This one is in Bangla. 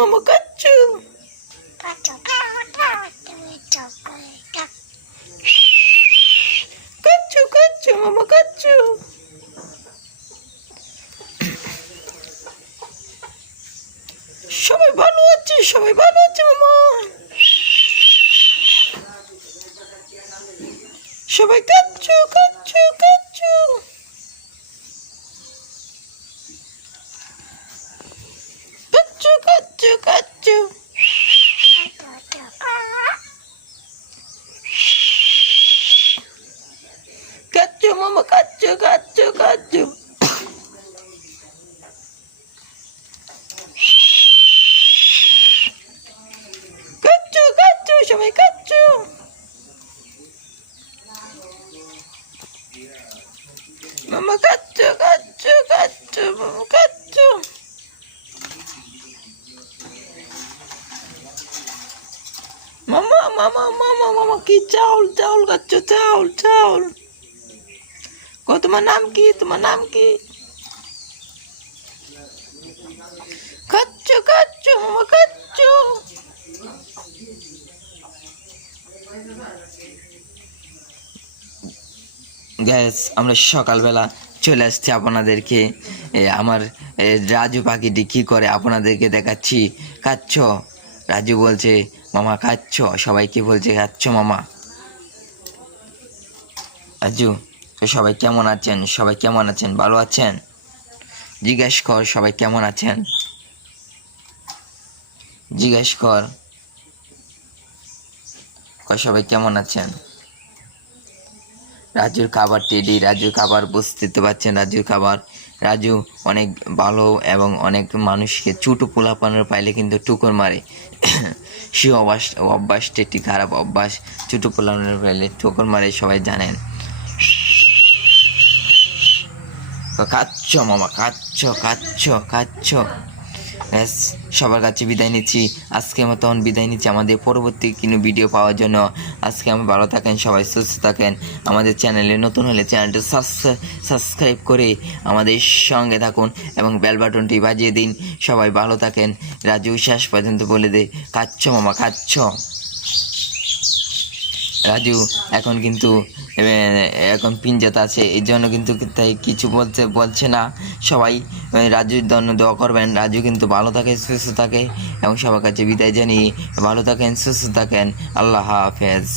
মামা কাচ্চু। কাচ্চু কাচ্চু মামা কাচ্চু। সবাই ভালো আছে, সবাই ভালো আছে মামা। সবাই কাচ্চু কাচ্চু কাচ্চু। কাচ্চু কাচ্চু কাচ্চু। কাচ্চু মামা কাচ্চু কাচ্চু কাচ্চু। কাচ্চু কাচ্চু সবাই কাচ্চু। মামা কাচ্চু কাচ্চু কাচ্চু মামা কাচ্চু। মামা মামা মামা মামা কি চাউল চাউল কাচ্চু চাউল চাউল। তোমার নাম কি, তোমার নাম কি? কাচ্চু কাচ্চু মামা কাচ্চু। গ্যাস আমরা সকালবেলা চলে আসছি আপনাদেরকে আমার রাজু পাখিটি কি করে আপনাদেরকে দেখাচ্ছি। কাচ্চ রাজু বলছে মামা কাচ্চ, সবাইকে বলছে কাচ্চ মামা। রাজু তো সবাই কেমন আছেন, সবাই কেমন আছেন, ভালো আছেন? জিজ্ঞেস কর সবাই কেমন আছেন, জিজ্ঞেস কর সবাই কেমন আছেন। রাজুর খাবার টেডি, রাজুর খাবার বুঝতে পারছেন, রাজুর খাবার। রাজু অনেক ভালো এবং অনেক মানুষকে ছোটো পোলাপানের পাইলে কিন্তু টুকুর মারে। সে অভ্যাসটা একটি খারাপ অভ্যাস, ছোটো পোলাপানের পাইলে টুকুর মারে, সবাই জানেন। কাচ্চ মামা কাচ্চ কাচ্চ কাচ্চ। ব্যাস সবার কাছে বিদায় নিচ্ছি, আজকের মতন বিদায় নিচ্ছি। আমাদের পরবর্তী কোনো ভিডিও পাওয়ার জন্য আজকে আমি ভালো থাকেন, সবাই সুস্থ থাকেন। আমাদের চ্যানেলে নতুন হলে চ্যানেলটা সাবস্ক্রাইব করে আমাদের সঙ্গে থাকুন এবং বেল বাটনটি বাজিয়ে দিন। সবাই ভালো থাকেন। রাজু শেষ পর্যন্ত বলে দে কাচ্চ মামা কাচ্চ। রাজু এখন কিন্তু এখন পিঞ্জাত আছে, এই জন্য কিন্তু তাই কিছু বলছে না। সবাই রাজুর জন্য দোয়া করবেন, রাজু কিন্তু ভালো থাকে, সুস্থ থাকে এবং সবার কাছে বিদায় জানিয়ে ভালো থাকেন, সুস্থ থাকেন। আল্লাহ হাফেজ।